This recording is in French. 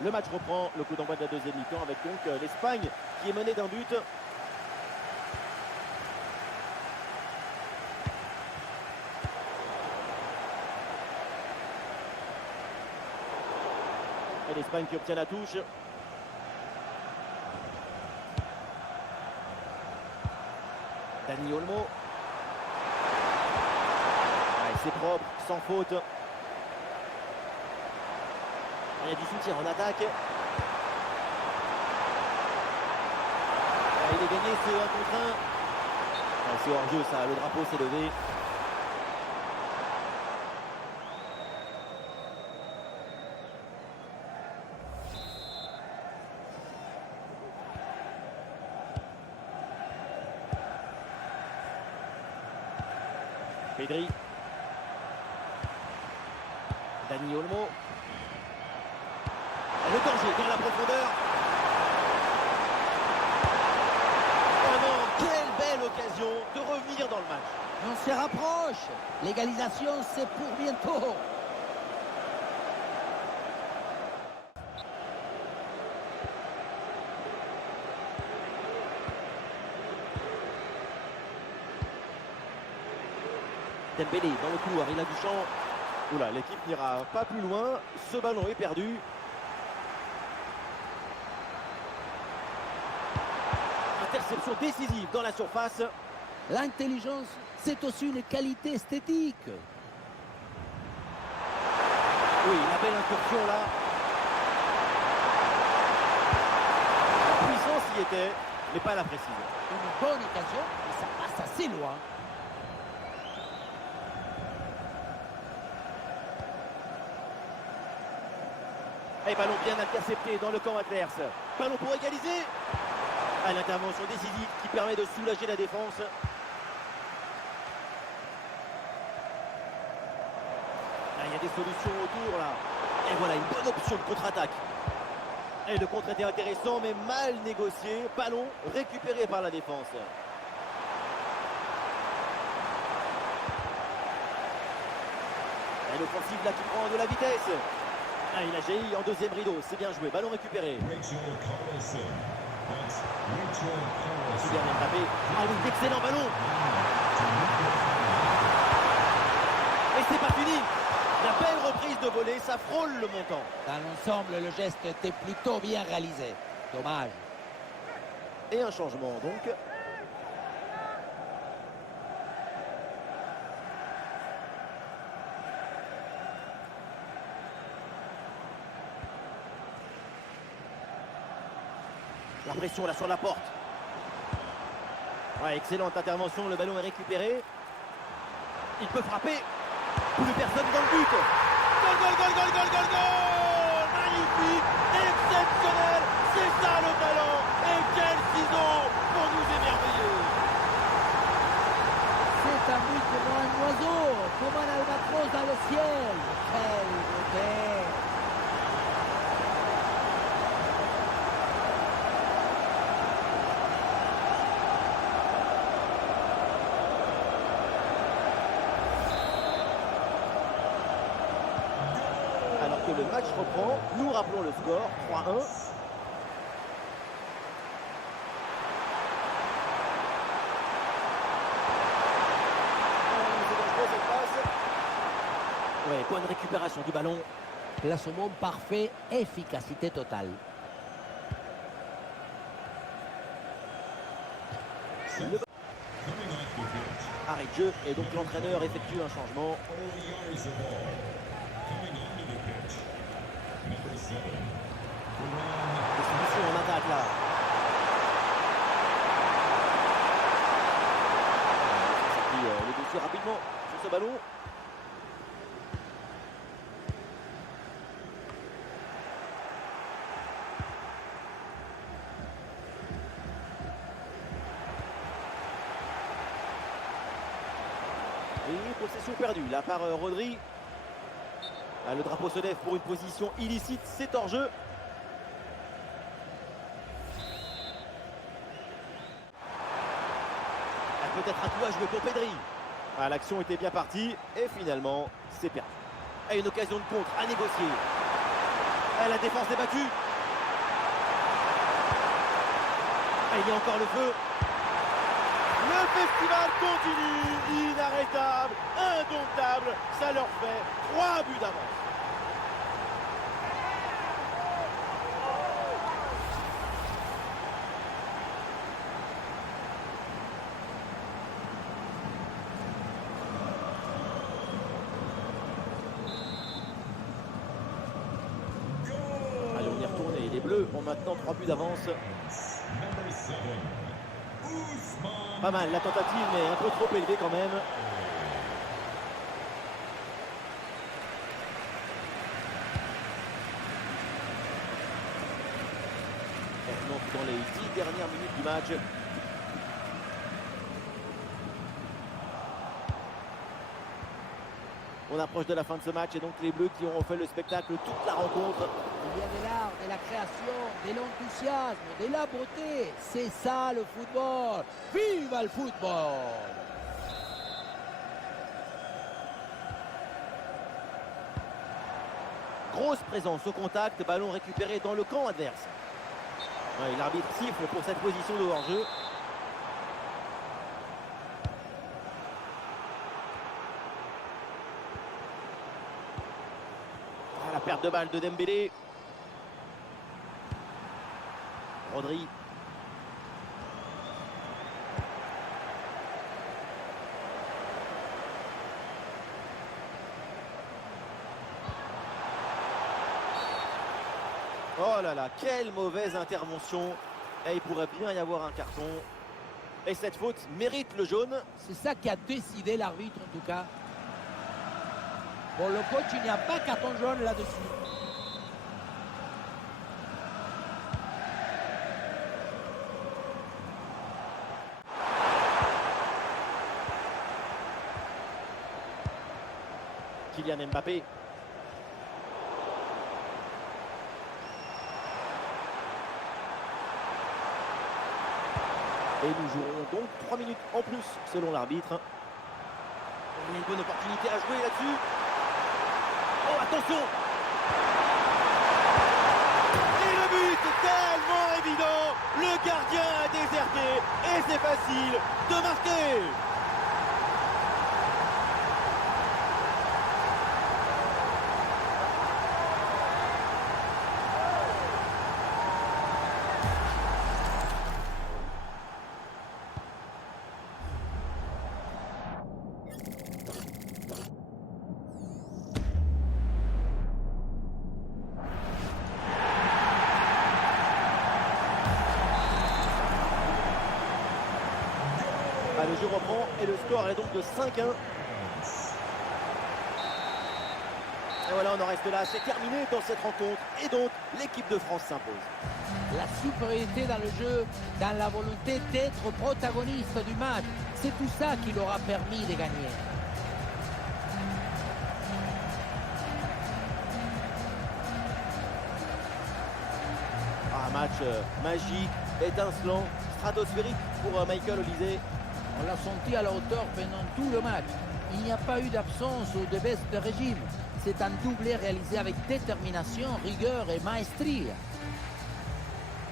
Le match reprend, le coup d'envoi de la deuxième mi-temps avec donc l'Espagne qui est menée d'un but. Et l'Espagne qui obtient la touche. Dani Olmo. C'est propre, sans faute. Il y a du soutien en attaque. Il est gagné, c'est 1 contre 1. C'est hors jeu ça, le drapeau s'est levé. Pedri. Dani Olmo. Le danger dans la profondeur. Oh non, quelle belle occasion de revenir dans le match. On se rapproche. L'égalisation, c'est pour bientôt. Dembélé dans le couloir, il a du champ. Oula, l'équipe n'ira pas plus loin. Ce ballon est perdu. Interception décisive dans la surface. L'intelligence, c'est aussi une qualité esthétique. Oui, la belle incursion là. La puissance y était, mais pas la précision. Une bonne occasion, et ça passe assez loin. Et ballon bien intercepté dans le camp adverse. Ballon pour égaliser. L'intervention décisive qui permet de soulager la défense. Il y a des solutions autour là. Et voilà une bonne option de contre-attaque. Et le contre était intéressant mais mal négocié. Ballon récupéré par la défense. Et l'offensive là qui prend de la vitesse. Il a jailli en deuxième rideau, c'est bien joué, ballon récupéré. Kylian Mbappé. Ah oui, d'excellent ballon. Et c'est pas fini. La belle reprise de volée, ça frôle le montant. Dans l'ensemble, le geste était plutôt bien réalisé. Dommage. Et un changement donc. La pression là sur la porte. Ouais, excellente intervention, le ballon est récupéré. Il peut frapper. Plus personne dans le but. Goal, goal, goal, goal, goal, goal, goal. Magnifique, exceptionnel. C'est ça le talent. Et quel ciseau pour nous émerveiller. C'est un but comme un oiseau, comme un albatros dans le ciel. Quelle beauté. Alors que le match reprend, nous rappelons le score, 3-1. Ouais, point de récupération du ballon. Placement parfait, efficacité totale. Arrêt de jeu et donc l'entraîneur effectue un changement. Distribution en attaque là. Il a sorti le dossier rapidement sur ce ballon. Et possession perdue là par Rodri. Le drapeau se lève pour une position illicite, c'est hors jeu. Peut-être un coup à jouer pour Pedri. L'action était bien partie et finalement c'est perdu. Une occasion de contre à négocier. La défense est battue. Il y a encore le feu. Le festival continue, inarrêtable, indomptable. Ça leur fait 3 buts d'avance. Allez, on y retourne et les Bleus ont maintenant 3 buts d'avance. Pas mal, la tentative, mais un peu trop élevée quand même. Donc dans les 10 dernières minutes du match. On approche de la fin de ce match et donc les Bleus qui ont fait le spectacle toute la rencontre. Il y a de l'art, de la création, de l'enthousiasme, de la beauté. C'est ça le football. Vive le football! Grosse présence au contact, ballon récupéré dans le camp adverse. Ouais, l'arbitre siffle pour cette position de hors-jeu. La perte de balle de Dembélé. Rodri. Oh là là, quelle mauvaise intervention. Et il pourrait bien y avoir un carton. Et cette faute mérite le jaune. C'est ça qui a décidé l'arbitre en tout cas. Pour le coach, il n'y a pas carton jaune là-dessus. Kylian Mbappé. Et nous jouerons donc 3 minutes en plus selon l'arbitre. Il y a une bonne opportunité à jouer là-dessus. Oh, attention! Et le but tellement évident. Le gardien a déserté et c'est facile de marquer. Le jeu reprend et le score est donc de 5-1. Et voilà, on en reste là. C'est terminé dans cette rencontre. Et donc, l'équipe de France s'impose. La supériorité dans le jeu, dans la volonté d'être protagoniste du match, c'est tout ça qui leur a permis de gagner. Un match magique, étincelant, stratosphérique pour Michael Olise. On l'a senti à la hauteur pendant tout le match. Il n'y a pas eu d'absence ou de baisse de régime. C'est un doublé réalisé avec détermination, rigueur et maestria.